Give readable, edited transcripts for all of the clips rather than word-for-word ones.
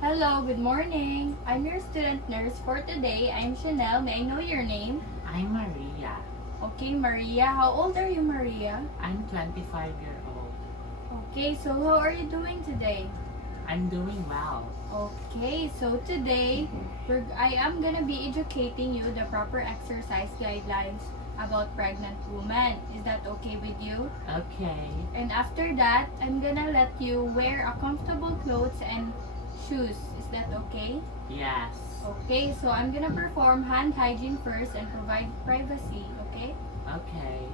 Hello, good morning. I'm your student nurse for today. I'm Chanel. May I know your name? I'm Maria. Okay, Maria. How old are you, Maria? I'm 25 years old. Okay, so how are you doing today? I'm doing well. Okay, so today I am gonna be educating you the proper exercise guidelines about pregnant women. Is that okay with you? Okay. And after that, I'm gonna let you wear a comfortable clothes and shoes. Is that okay? Yes. Okay, so I'm gonna perform hand hygiene first and provide privacy, okay? Okay.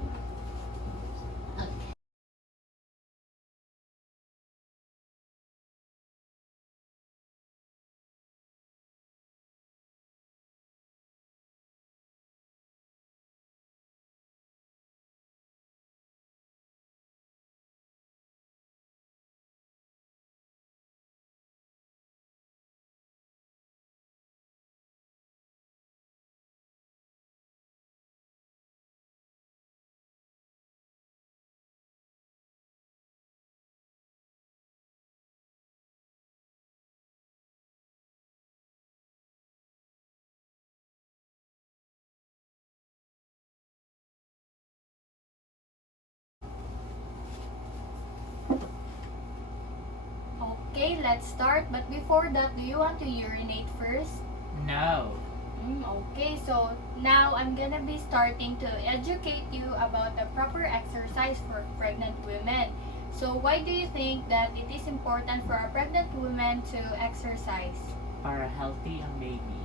Okay, let's start. But before that, do you want to urinate first? No. Okay, so now I'm gonna be starting to educate you about the proper exercise for pregnant women. So why do you think that it is important for a pregnant woman to exercise? Para healthy ang baby.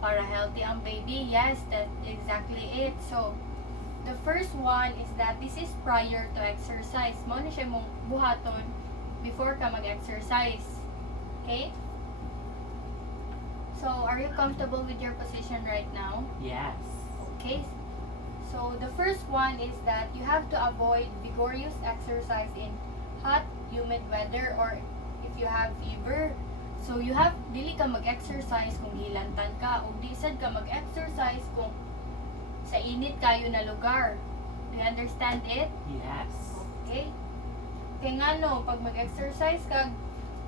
Para healthy ang baby? Yes, that's exactly it. So, the first one is that this is prior to exercise. Mo na siya mong buhaton before ka mag-exercise. Okay? So, are you comfortable with your position right now? Yes. Okay. So, the first one is that you have to avoid vigorous exercise in hot, humid weather or if you have fever. So, dili ka mag-exercise kung hilantan ka o di sad ka mag-exercise kung sa init kayo na lugar. Do you understand it? Yes. Okay. Kaya nga no, pag mag-exercise ka,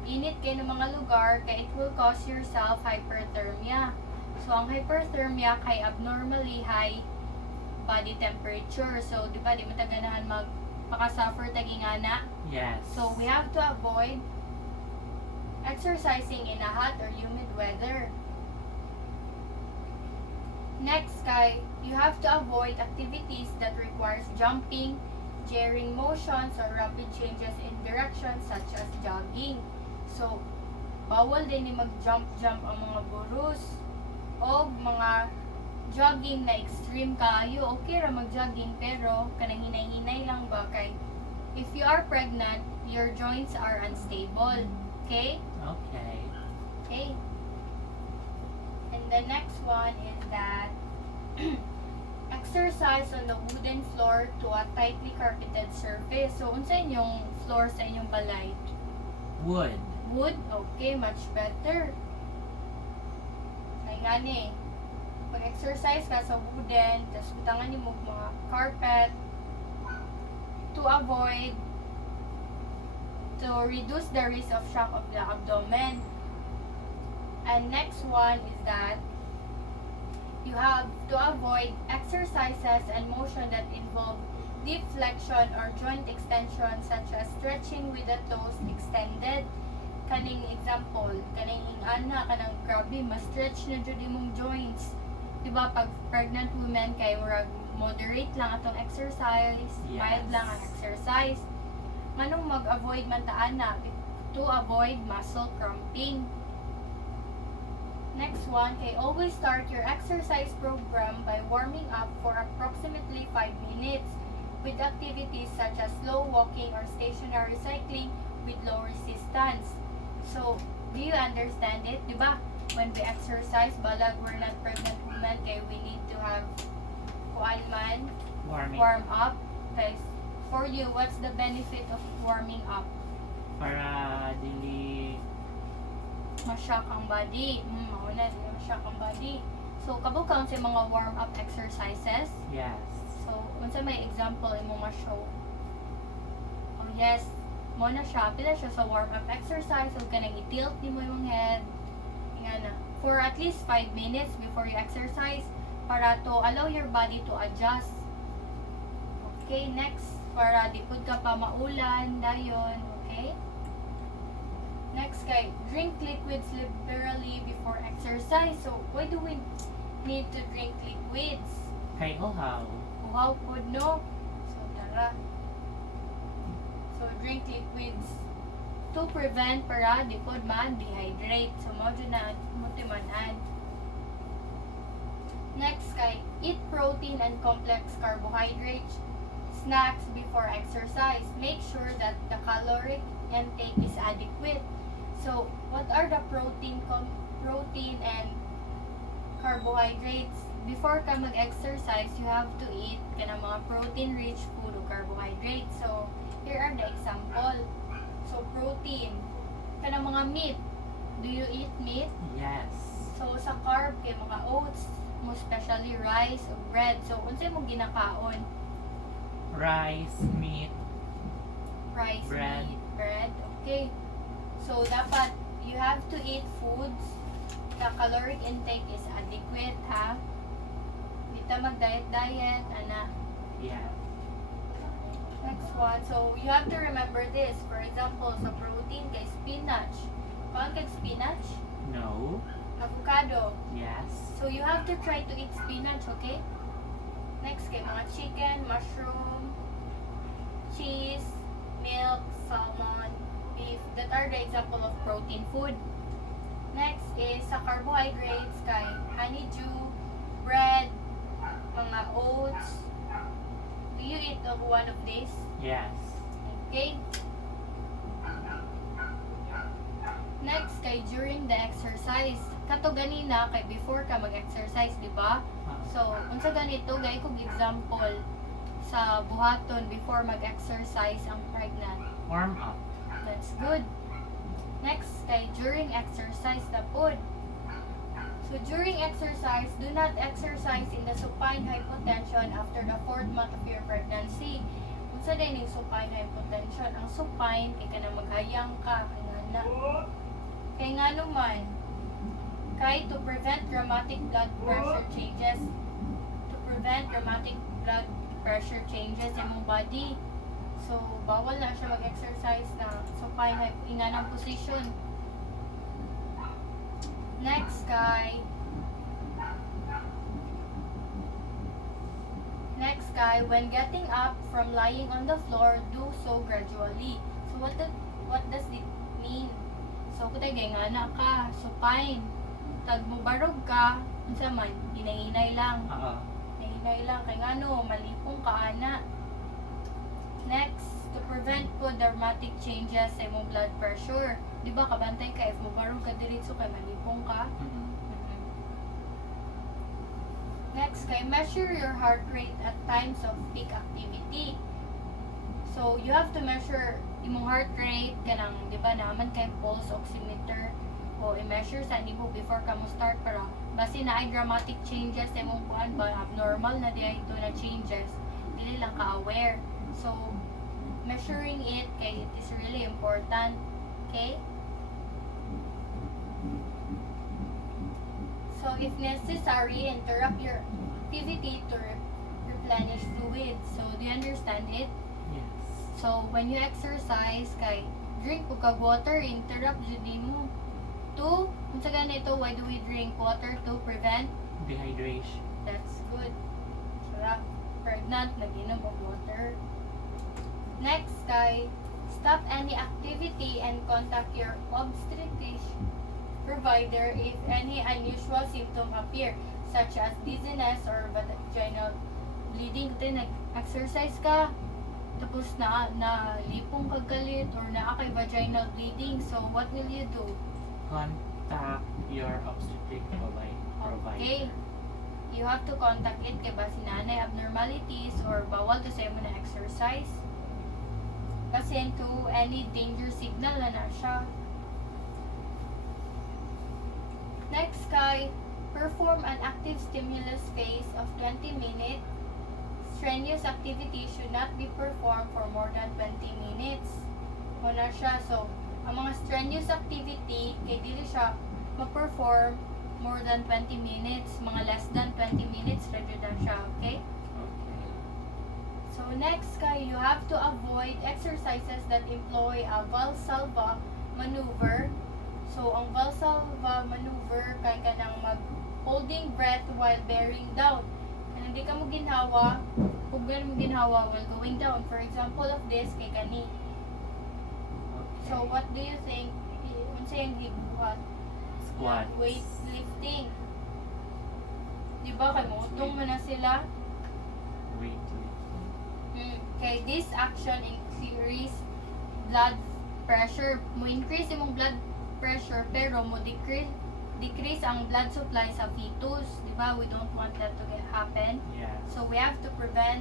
init kayo ng mga lugar, kaya it will cause yourself hyperthermia. So, ang hyperthermia kay abnormally high body temperature. So, di ba, di mo taganahan magpakasuffer tagingana. Yes. So, we have to avoid exercising in a hot or humid weather. Next, you have to avoid activities that requires jumping, jarring motions, or rapid changes in direction such as jogging. So, bawal din ni mag-jump-jump ang mga gurus o mga jogging na extreme kayo. Okay ra mag-jogging pero kanang hinay-hinay lang ba kay if you are pregnant, your joints are unstable. Okay? Okay. Okay. And the next one is that exercise on the wooden floor to a tightly carpeted surface. So, unsa inyong floor sa inyong balay? Wood. Wood? Okay, much better. Ay nga ni. Pag-exercise ka sa wooden, tapos butangan mo mga carpet to reduce the risk of shock of the abdomen. And next one is that you have to avoid exercises and motion that involve deep flexion or joint extension such as stretching with the toes extended. Kaning example, kaning ana kanang grabe ma-stretch na jud imong joints. Diba pag pregnant women kay murag moderate lang atong exercise, Yes. mild lang ang exercise. Manong mag-avoid man ta ana to avoid muscle cramping. Next one, always start your exercise program by warming up for approximately 5 minutes with activities such as slow walking or stationary cycling with low resistance. So, do you understand it? Diba? When we exercise, balag we're not pregnant women, kaya we need to have warm up. Guys, for you, what's the benefit of warming up? Para dili Ma-shock ang body. Mauna, ma-shock ang body. So, kabukang sa mga warm-up exercises. Yes. So, unsa may example imo ma-show? Oh, yes. Mo na siya. Pila siya sa warm-up exercise. So, kanang i-tilt ni mo yung head. nga na, for at least 5 minutes before you exercise para to allow your body to adjust. Okay, next, para di pud ka pa maulan, dayon, okay? Next kay, drink liquids liberally before exercise. So, why do we need to drink liquids? Kay uhaw. Uhaw pud, no? So, tara. So, drink liquids to prevent para di pud ma-dehydrate. So, mo dyan na mutimanan. Next kay, eat protein and complex carbohydrates snacks before exercise. Make sure that the caloric intake is adequate. So, what are the protein and carbohydrates? Before ka mag-exercise, you have to eat kana mga protein-rich food o carbohydrates. So, here are the example. So, protein. Kana mga meat. Do you eat meat? Yes. So, sa carb, kay mga oats, most especially rice o bread. So, unsay mo ginakaon? Rice, meat. Rice, Bread. meat, bread. Okay. So, dapat you have to eat foods. The caloric intake is adequate, ha? Dito mag-diet, ana. Yeah. Next one. So, you have to remember this. For example, sa protein, kay spinach. Kaon kay spinach? No. Avocado. Yes. So, you have to try to eat spinach, okay? Next, kay mga chicken, mushroom, cheese, milk, salmon, beef. That are the example of protein food. Next is sa carbohydrates, kay honeydew, bread, mga oats. Do you eat of one of these? Yes. Okay. Next, kay during the exercise. Kato ganina, kay before ka mag-exercise, di ba? So, unsa ganito, gay kog example sa buhaton before mag-exercise ang pregnant. Warm up. That's good. Next, kay during exercise na pod. So, during exercise, do not exercise in the supine hypotension after the 4th month of your pregnancy. Unsa din yung supine hypotension? Ang supine, kay ka na maghayang ka, kay nga naman, kay to prevent dramatic blood pressure changes. To prevent dramatic blood pressure changes sa imong body. So, bawal na siya mag-exercise na supine inganang position. Next, when getting up from lying on the floor, do so gradually. So, what does it mean? So, kutay nga na ka, supine. Tag mo barog ka, unsa man, hinay-hinay lang. Hinay lang, kay ngano, malipong ka, ana. Next, to prevent po dramatic changes sa imong blood pressure. Di ba, kabantay ka, if mo barog ka diretso kay malipong ka. Next, kay measure your heart rate at times of peak activity. So, you have to measure imong heart rate, kanang, di ba, naman kay pulse oximeter, o i-measure sa nimo before ka mo start para basi na ay dramatic changes sa imong kuan ba abnormal na diay ito na changes dili lang ka aware. So measuring it kay it is really important, okay? So if necessary, interrupt your activity to replenish fluids. So do you understand it? Yes. So when you exercise kay drink ug kag water, interrupt jud nimo. To, unsa ganito, why do we drink water? To prevent Dehydration. That's good. Sarap. Pregnant, nag-inom of water. Next, kay stop any activity and contact your obstetrician provider if any unusual symptom appear, such as dizziness or vaginal bleeding. Kaya nag-exercise ka, tapos na lipong kagalit or naa kay vaginal bleeding. So, what will you do? Contact your obstetric provider. Okay. You have to contact it kay basi nanay abnormalities or bawal to sa imo na exercise. Kasi to any danger signal na siya. Next, kay perform an active stimulus phase of 20 minutes. Strenuous activity should not be performed for more than 20 minutes. Muna siya. So, ang mga strenuous activity, kay dili siya ma-perform more than 20 minutes, mga less than 20 minutes, ready na siya, okay? Okay. So next kay you have to avoid exercises that employ a Valsalva maneuver. So ang Valsalva maneuver kay kanang mag holding breath while bearing down. Kung hindi ka mo ginhawa, while going down. For example of this kay kani. Okay. So what do you think? Unsa yung gigbuhat? Squats. Weightlifting. Di ba kay mo utong man na sila? Weightlifting. Okay, this action increase blood pressure. Mo increase imong blood pressure pero mo decrease ang blood supply sa fetus, di ba? We don't want that to happen. Yes. So we have to prevent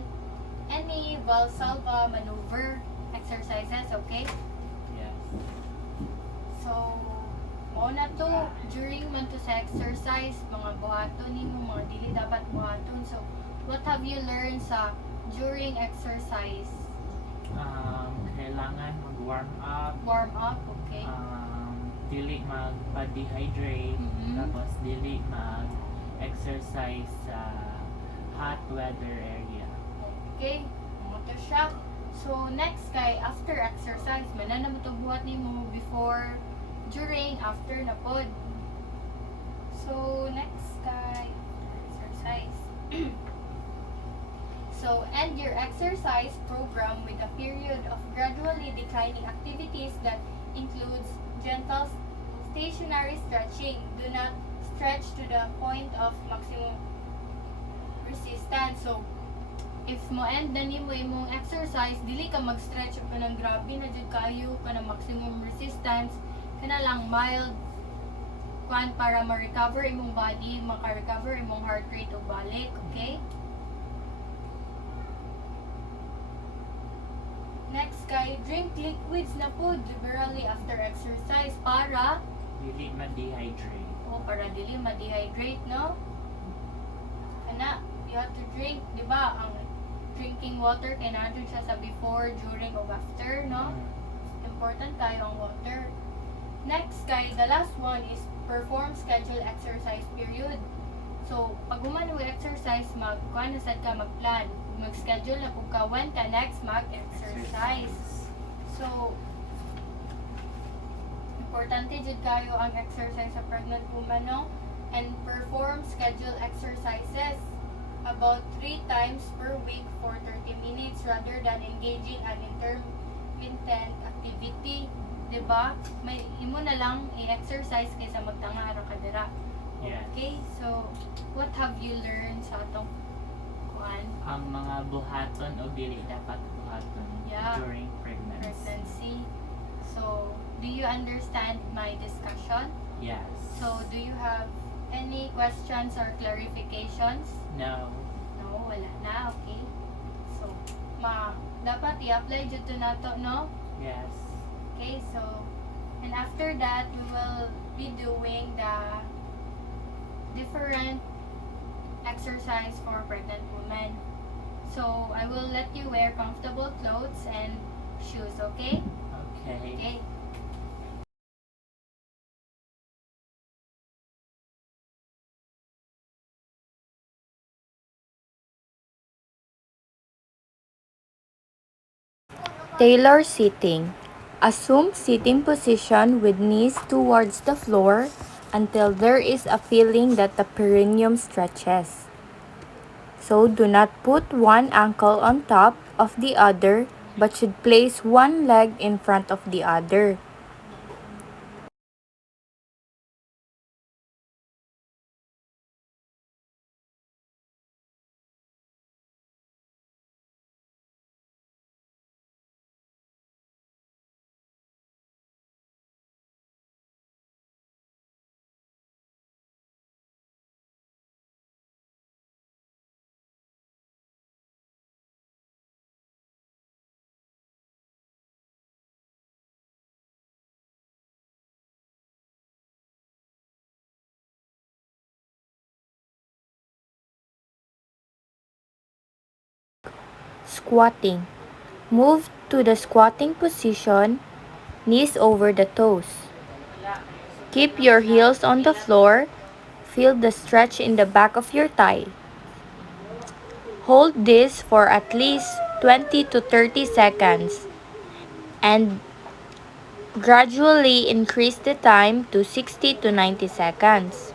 any Valsalva maneuver exercises, okay? Yes. So mao na to during man to sa exercise, mga buhaton nimo, mga dili dapat buhaton. So what have you learned sa during exercise? Kailangan mag-warm up. Warm up, okay? Dili magpa-dehydrate. Mhm. Tapos dili mag-exercise sa hot weather area. Okay, mo to siya. So next kay after exercise, manan na mo to buhat nimo before, during, after na pod. So next kay exercise. So end your exercise program with a period of gradually declining activities that includes gentle stationary stretching. Do not stretch to the point of maximum resistance. So if mo end na nimo imong exercise, dili ka mag-stretch ka ng grabe na jud kayo ka ng maximum resistance, kana lang mild kwan para ma-recover imong body, maka-recover imong heart rate ug balik, okay? Next kay drink liquids na po liberally after exercise para Dili ma-dehydrate. para dili ma-dehydrate, no? Kana, you have to drink, di ba? Ang drinking water kay nandiyo siya sa before, during, o after, no? Important tayo ang water. Next kay the last one is perform schedule exercise period. So pag human mo exercise, magkuan na sad ka magplan, mag-schedule na kung ka when ka next mag-exercise. So importante jud kayo ang exercise sa pregnant woman, no? And perform schedule exercises about 3 times per week for 30 minutes rather than engaging an intermittent activity. Diba? May imo na lang i-exercise kaysa magtanga ra ka dira. Yes. Okay, so what have you learned sa atong kuan Ang mga buhaton o dili dapat buhaton Yeah. during pregnancy. pregnancy? So, do you understand my discussion? Yes. So, do you have any questions or clarifications? No. No, wala na. Okay. So, dapat i-apply jud to nato, no? Yes. Okay, so, and after that, we will be doing the different exercise for pregnant women. So, I will let you wear comfortable clothes and shoes, okay? Okay. Okay. TAILOR sitting. Assume sitting position with knees towards the floor until there is a feeling that the perineum stretches. So do not put one ankle on top of the other but should place one leg in front of the other. Squatting. Move to the squatting position, knees over the toes. Keep your heels on the floor. Feel the stretch in the back of your thigh. Hold this for at least 20 to 30 seconds and gradually increase the time to 60 to 90 seconds.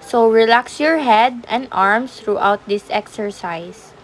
So relax your head and arms throughout this exercise.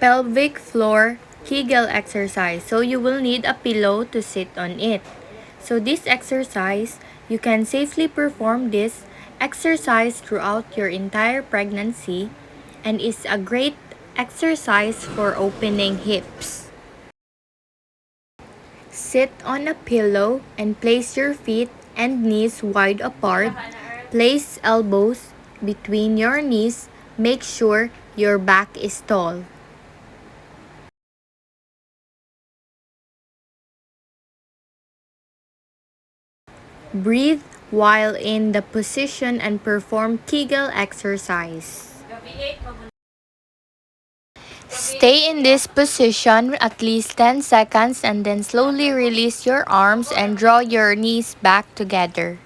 Pelvic floor Kegel exercise. So you will need a pillow to sit on it. So this exercise, you can safely perform this exercise throughout your entire pregnancy and is a great exercise for opening hips. Sit on a pillow and place your feet and knees wide apart. Place elbows between your knees. Make sure your back is tall. Breathe while in the position and perform Kegel exercise. Stay in this position at least 10 seconds and then slowly release your arms and draw your knees back together.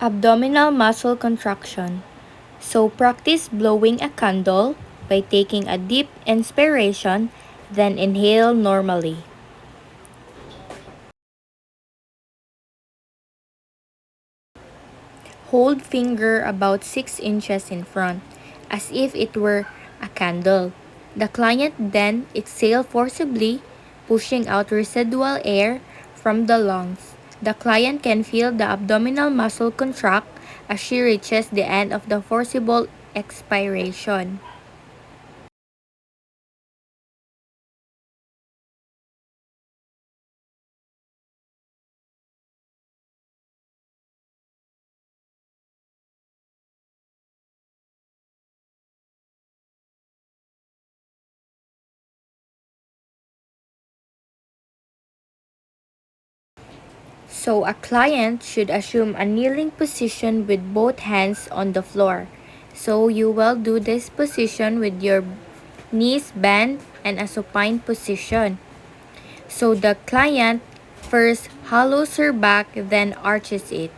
Abdominal muscle contraction. So practice blowing a candle by taking a deep inspiration, then inhale normally. Hold finger about 6 inches in front, as if it were a candle. The client then exhale forcibly, pushing out residual air from the lungs. The client can feel the abdominal muscle contract as she reaches the end of the forcible expiration. So a client should assume a kneeling position with both hands on the floor. So you will do this position with your knees bent and a supine position. So the client first hollows her back, then arches it.